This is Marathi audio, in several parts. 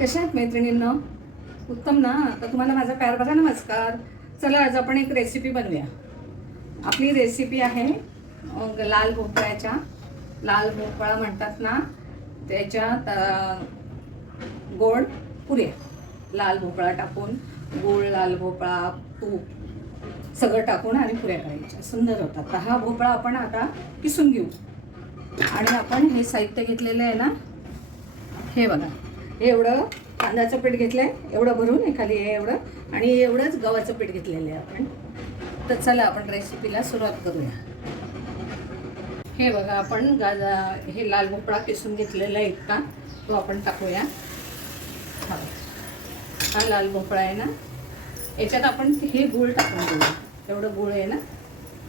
कशा आहेत मैत्रिणींना? उत्तम ना? तर तुम्हाला माझा प्यार बघा नमस्कार. चला आज आपण एक रेसिपी बनवूया. आपली रेसिपी आहे लाल भोपळ्याच्या. लाल भोपळा म्हणतात ना त्याच्यात गोड पुऱ्या. लाल भोपळा टाकून गोड लाल भोपळा तूप सगळं टाकून आणि पुऱ्या करायच्या. सुंदर होतात. तर हा भोपळा आपण आता किसून घेऊ. आणि आपण हे साहित्य घेतलेलं आहे ना हे बघा. हे एवढं कांद्याचं पीठ घेतलं आहे एवढं भरून हे खाली हे एवढं आणि एवढंच गव्हाचं पीठ घेतलेलं आहे आपण. तर चला आपण रेसिपीला सुरुवात करूया. हे बघा आपण गाजा हे लाल भोपळा किसून घेतलेला आहे इतका तो आपण टाकूया. हा हा लाल भोपळा आहे ना याच्यात आपण हे गूळ टाकून देऊया. एवढं गूळ आहे ना.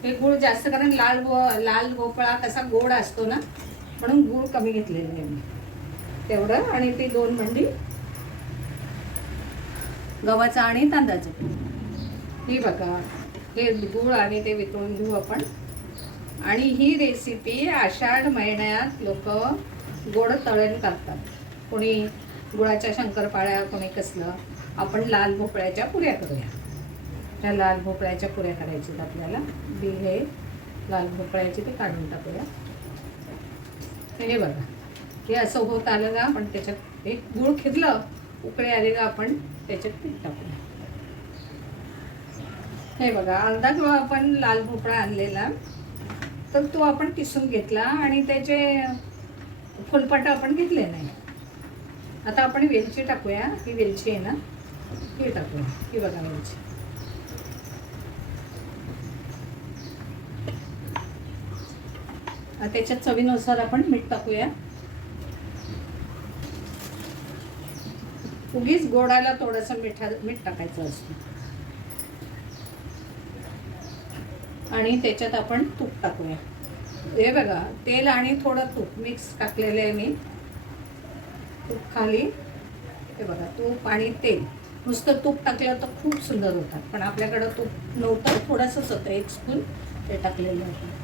हे गूळ जास्त कारण लाल भो लाल भोपळा कसा गोड असतो ना म्हणून गूळ कमी घेतलेलं आहे मी. तेवढं आणि ती दोन मंडी. गव्हाचं आणि तांदळाचं. पीठ ही बघा हे गूळ आणि ते वितळून घेऊ आपण. आणि ही रेसिपी आषाढ महिन्यात लोक गोड तळण करतात. कोणी गुळाच्या शंकरपाळ्या कोणी कसलं. आपण लाल भोपळ्याच्या पुऱ्या करूया. त्या लाल भोपळ्याच्या पुऱ्या करायच्यात आपल्याला. बी हे लाल भोपळ्याची ते काढून टाकूया. हे बघा. हे असं होत आलं ना आपण त्याच्यात एक गुळ खिरलं उकळे आले का आपण त्याच्यात पीठ टाकूया. हे बघा अर्धा किलो आपण लाल भोपळा आणलेला. तर तो आपण किसून घेतला आणि त्याचे फुलपाटं आपण घेतले नाही. आता आपण वेलची टाकूया. ही वेलची आहे ना हे टाकूया. ही बघा वेलची. त्याच्यात चवीनुसार आपण मीठ टाकूया. उगीच गोडाला थोडंसं मिठा मीठ टाकायचं असतं. आणि त्याच्यात आपण तूप टाकूया. हे बघा तेल आणि थोडं तूप मिक्स टाकलेलं आहे मी. तूप खाली. हे बघा तूप आणि तेल. नुसतं तूप टाकलं तर खूप सुंदर होतात. पण आपल्याकडं तूप नव्हतं थोडंसंच होतं एक स्पून ते टाकलेलं होतं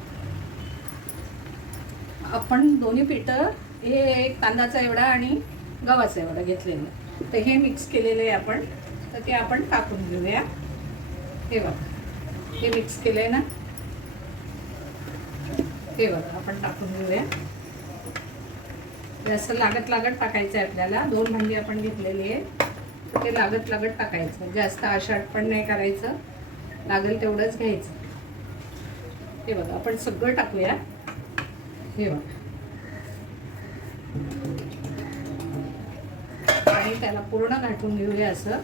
आपण दोन्ही पिठं हे एक तांदळाचा एवढा आणि गव्हाचा एवढा घेतलेलं तर हे मिक्स केलेलं आहे आपण. तर ते आपण टाकून घेऊया. हे बघा. हे मिक्स केलं आहे ना? हे बघा आपण टाकून घेऊया. असं लागत लागत टाकायचं आहे आपल्याला. दोन भांडी आपण घेतलेली आहे तर ते लागत लागत टाकायचं. जास्त आषाढ पण नाही करायचं. लागेल तेवढंच घ्यायचं. हे बघा आपण सगळं टाकूया. हे बघा. आणि त्याला पूर्ण घाटून घेऊया असं.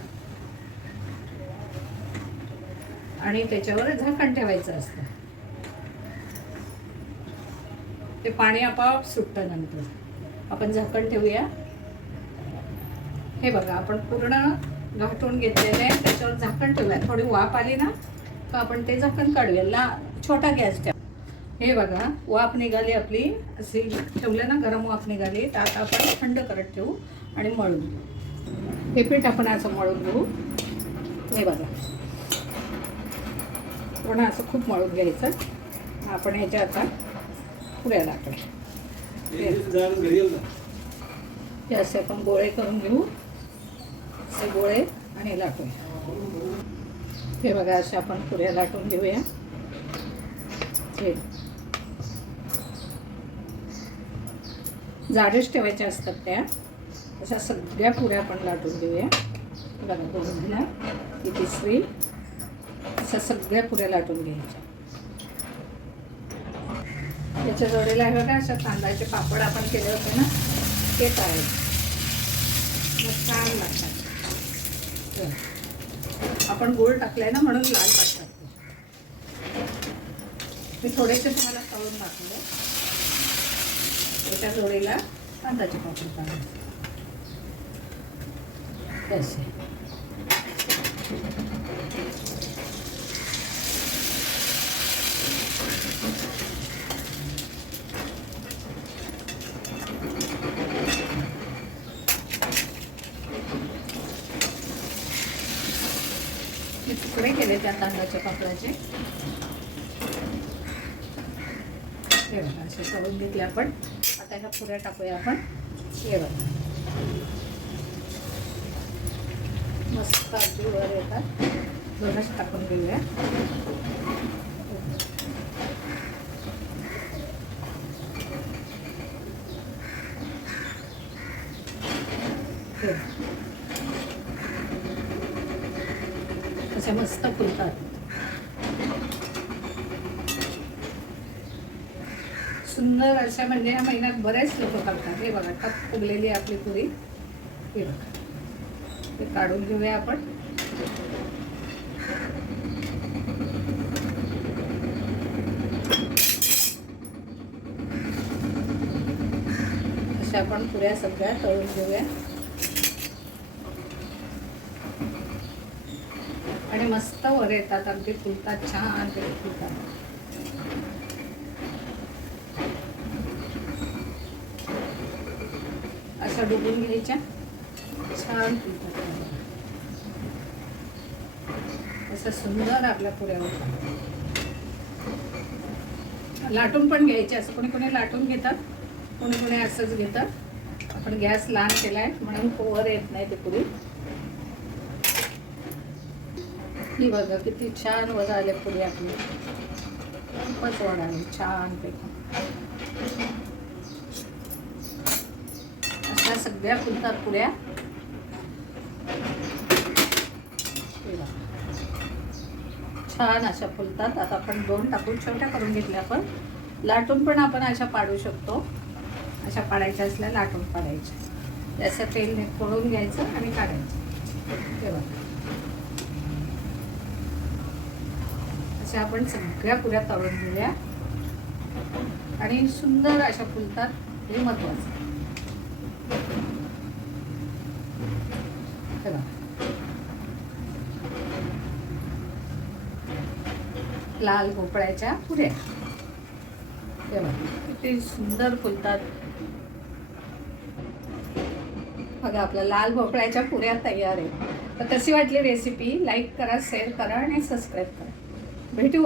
आणि त्याच्यावर झाकण ठेवायचं असतं. ते पाणी आपोआप सुटतं नंतर. आपण झाकण ठेवूया. हे बघा आपण पूर्ण घाटून घेतलेलं आहे. त्याच्यावर झाकण ठेवूया. थोडी वाफ आली ना तर आपण ते झाकण काढूया. ला छोटा गॅस ठेवा. हे बघा वाफ निघाली आपली. अशी ठेवलं ना गरम वाफ निघाली. तर आता आपण थंड करत ठेवू आणि मळून घेऊ. हे पीठ आपण असं मळून घेऊ. हे बघा. पूर्ण असं खूप मळून घ्यायचं. आपण ह्याच्या आता पुऱ्या हे असे आपण गोळे करून घेऊ. असे गोळे आणि लाटूया हे बघा असे आपण पुऱ्या लाटून घेऊया. हे. जाडच ठेवायच्या असतात त्या. अशा सगळ्या पुऱ्या आपण लाटून घेऊया. बघा दोन दिल्या ही तिसरी अशा सगळ्या पुऱ्या लाटून घ्यायच्या. त्याच्या जोडीला हे बघा अशा तांदळाचे पापड आपण केले होते ना ते तळायचे. मग छान लागतात. आपण आपण गोळ टाकलाय ना म्हणून लाल पाठतात मी थोडेसे तुम्हाला तळून टाकले. त्याच्या जोडीला तांदळाचे पापड टाकायचे असे मी तुकडे केले त्या तांदळाच्या पापडाचे हे बघा असे तळून घेतले आपण. आता ह्या पुऱ्या टाकूया आपण. हे बघा. मस्त अगदी वर येतात. दोनच टाकून घेऊया. हे. असे मस्त फुलतात. सुंदर अशा म्हणजे या महिन्यात बरेच लोक करतात. हे बघा टप फुगलेली आपली पुरी. हे बघा. ते काढून घेऊया आपण. अशा आपण पुऱ्या सगळ्या तळून घेऊया. आणि मस्त वर येतात अगदी फुलतात छान ते फुलतात. अशा डुबून घ्यायच्या. छान. असं सुंदर आपल्या पुऱ्यावर. लाटून पण घ्यायचे असं कोणी कोणी लाटून घेतात कोणी कोणी असंच घेतात. आपण गॅस लहान केला आहे म्हणून कोवर येत नाही ते पुरी. ही बघा किती छान वर आले पुरी आपली खूपच वर छानपैकी ह्या सगळ्या फुलतात पुऱ्या छान अशा फुलतात. आता आपण दोन टाकून छोट्या करून घेतल्या पण लाटून पण आपण अशा पाडू शकतो. अशा पाडायच्या असल्या लाटून पाडायच्या. त्याचं तेल फोडून घ्यायचं आणि काढायचं. हे अशा आपण सगळ्या पुऱ्या तळून घेऊया. आणि सुंदर अशा फुलतात. हे महत्वाचं. लाल भोपळ्याच्या पुऱ्या किती सुंदर फुलतात. बघा आपल्या लाल भोपळ्याच्या पुऱ्या तयार आहे तर कशी वाटली रेसिपी लाईक करा शेअर करा आणि सबस्क्राईब करा. भेटू